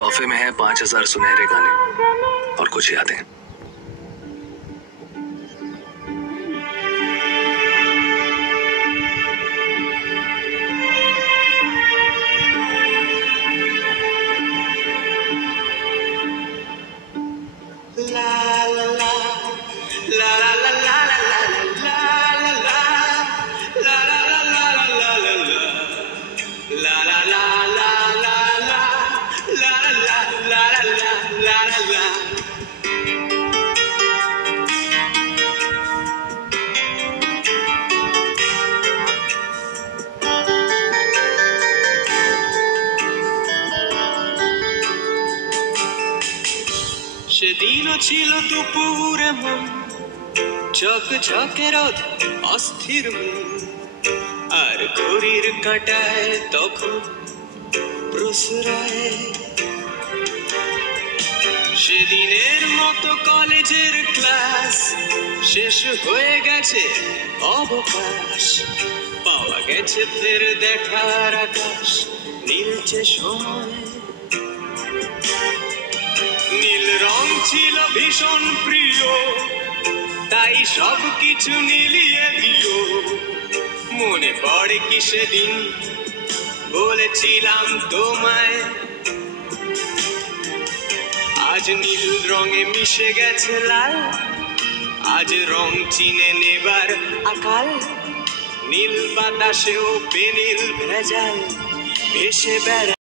तोहफे में है 5000 सुनहरे गाने और कुछ यादें। সেদিনও ছিল দুপুরে মন ঝকঝকে রোদ অস্থির মন আর ঘড়ির কাঁটায় তখন প্রসরায় সেদিনের মতো কলেজের ক্লাস শেষ হয়ে গেছে অবকাশ পাওয়া গেছে ফের দেখার আকাশ নীলচে সময় নীল রং ছিল ভীষণ প্রিয় তাই সবকিছু নীলিয়ে দিও মনে পড়ে কি সেদিন বলেছিলাম তোমায় আজ নীল রঙে মিশে গেছে লাল আজ রং চিনে নেবার আকাল নীল বাতাসেও বেনীল ভেজাল ভেসে বেড়ায়।